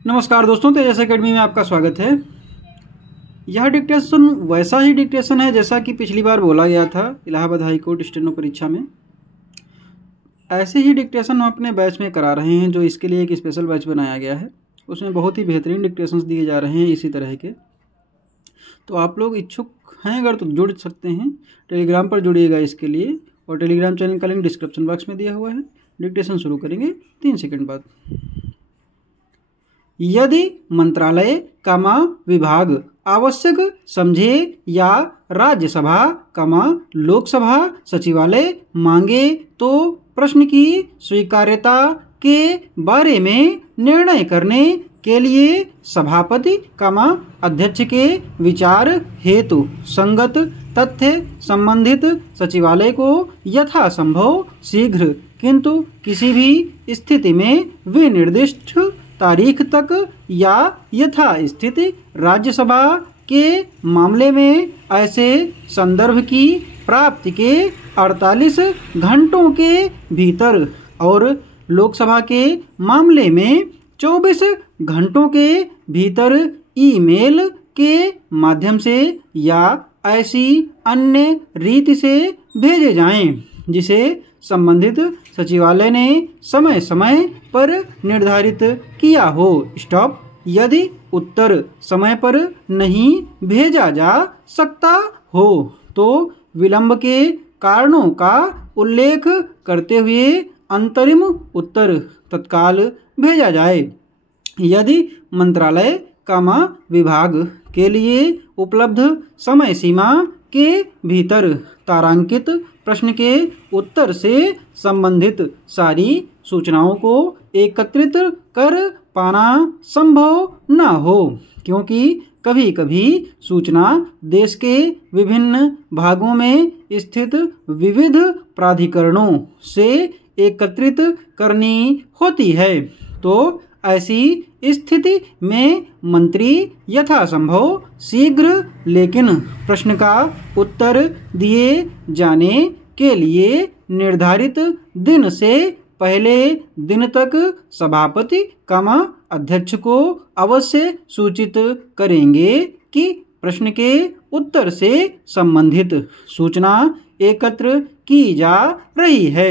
नमस्कार दोस्तों, तेजस एकेडमी में आपका स्वागत है। यह डिक्टेशन वैसा ही डिक्टेशन है जैसा कि पिछली बार बोला गया था इलाहाबाद हाई कोर्ट स्टेनो परीक्षा में। ऐसे ही डिक्टेशन हम अपने बैच में करा रहे हैं, जो इसके लिए एक स्पेशल बैच बनाया गया है। उसमें बहुत ही बेहतरीन डिक्टेशंस दिए जा रहे हैं इसी तरह के। तो आप लोग इच्छुक हैं अगर तो जुड़ सकते हैं, टेलीग्राम पर जुड़िएगा इसके लिए, और टेलीग्राम चैनल का लिंक डिस्क्रिप्शन बॉक्स में दिया हुआ है। डिक्टेशन शुरू करेंगे 3 सेकंड बाद। यदि मंत्रालय कामा विभाग आवश्यक समझे या राज्यसभा कामा लोकसभा सचिवालय मांगे तो प्रश्न की स्वीकार्यता के बारे में निर्णय करने के लिए सभापति कामा अध्यक्ष के विचार हेतु संगत तथ्य संबंधित सचिवालय को यथासंभव शीघ्र किंतु किसी भी स्थिति में विनिर्दिष्ट तारीख तक या यथास्थिति राज्यसभा के मामले में ऐसे संदर्भ की प्राप्ति के 48 घंटों के भीतर और लोकसभा के मामले में 24 घंटों के भीतर ईमेल के माध्यम से या ऐसी अन्य रीति से भेजे जाएं जिसे संबंधित सचिवालय ने समय समय पर निर्धारित किया हो। स्टॉप। यदि उत्तर समय पर नहीं भेजा जा सकता हो तो विलंब के कारणों का उल्लेख करते हुए अंतरिम उत्तर तत्काल भेजा जाए। यदि मंत्रालय कामा विभाग के लिए उपलब्ध समय सीमा के भीतर तारांकित प्रश्न के उत्तर से संबंधित सारी सूचनाओं को एकत्रित कर पाना संभव न हो, क्योंकि कभी कभी सूचना देश के विभिन्न भागों में स्थित विविध प्राधिकरणों से एकत्रित करनी होती है। तो ऐसी स्थिति में मंत्री यथासंभव शीघ्र लेकिन प्रश्न का उत्तर दिए जाने के लिए निर्धारित दिन से पहले दिन तक सभापति कामा अध्यक्ष को अवश्य सूचित करेंगे कि प्रश्न के उत्तर से संबंधित सूचना एकत्र की जा रही है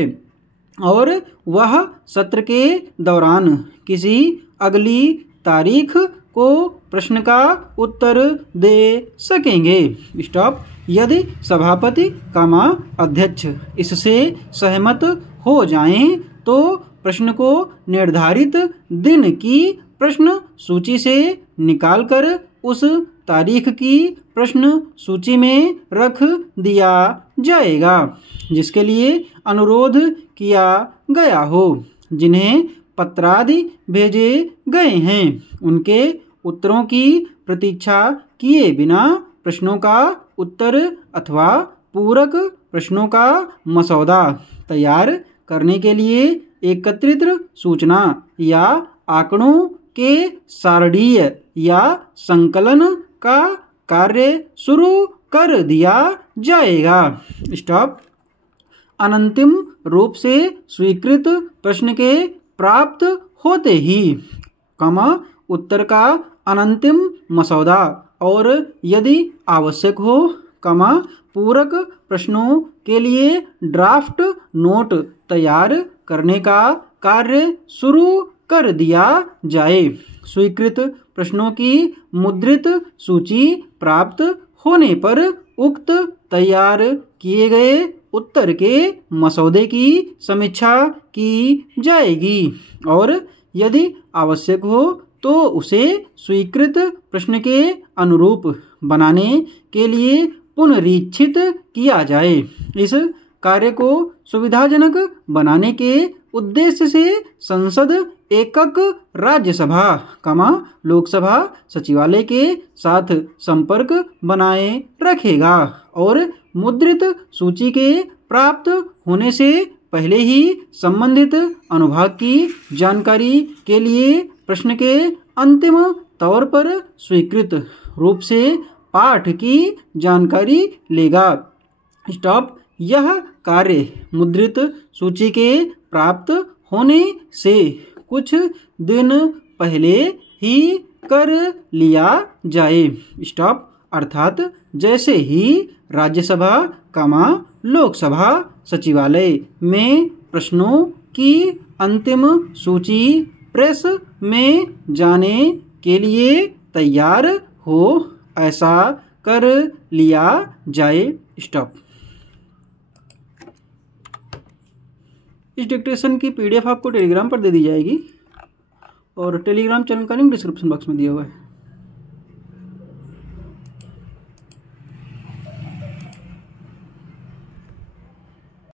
और वह सत्र के दौरान किसी अगली तारीख को प्रश्न का उत्तर दे सकेंगे। स्टॉप। यदि सभापति कामा अध्यक्ष इससे सहमत हो जाएं तो प्रश्न को निर्धारित दिन की प्रश्न सूची से निकालकर उस तारीख की प्रश्न सूची में रख दिया जाएगा जिसके लिए अनुरोध किया गया हो। जिन्हें पत्रादि भेजे गए हैं उनके उत्तरों की प्रतीक्षा किए बिना प्रश्नों का उत्तर अथवा पूरक प्रश्नों का मसौदा तैयार करने के लिए एकत्रित सूचना या आंकड़ों के सारणीय या संकलन का कार्य शुरू कर दिया जाएगा। स्टॉप। अनंतिम रूप से स्वीकृत प्रश्न के प्राप्त होते ही कामा उत्तर का अनंतिम मसौदा और यदि आवश्यक हो कामा पूरक प्रश्नों के लिए ड्राफ्ट नोट तैयार करने का कार्य शुरू कर दिया जाए। स्वीकृत प्रश्नों की मुद्रित सूची प्राप्त होने पर उक्त तैयार किए गए उत्तर के मसौदे की समीक्षा की जाएगी और यदि आवश्यक हो तो उसे स्वीकृत प्रश्न के अनुरूप बनाने के लिए पुनरीक्षित किया जाए। इस कार्य को सुविधाजनक बनाने के उद्देश्य से संसद एकक राज्यसभा कामा लोकसभा सचिवालय के साथ संपर्क बनाए रखेगा और मुद्रित सूची के प्राप्त होने से पहले ही संबंधित अनुभाग की जानकारी के लिए प्रश्न के अंतिम तौर पर स्वीकृत रूप से पाठ की जानकारी लेगा। स्टॉप। यह कार्य मुद्रित सूची के प्राप्त होने से कुछ दिन पहले ही कर लिया जाए। स्टॉप। अर्थात जैसे ही राज्यसभा लोकसभा सचिवालय में प्रश्नों की अंतिम सूची प्रेस में जाने के लिए तैयार हो, ऐसा कर लिया जाए। स्टॉप। इस डिक्टेशन की PDF आपको टेलीग्राम पर दे दी जाएगी और टेलीग्राम चैनल का लिंक डिस्क्रिप्शन बॉक्स में दिया हुआ है।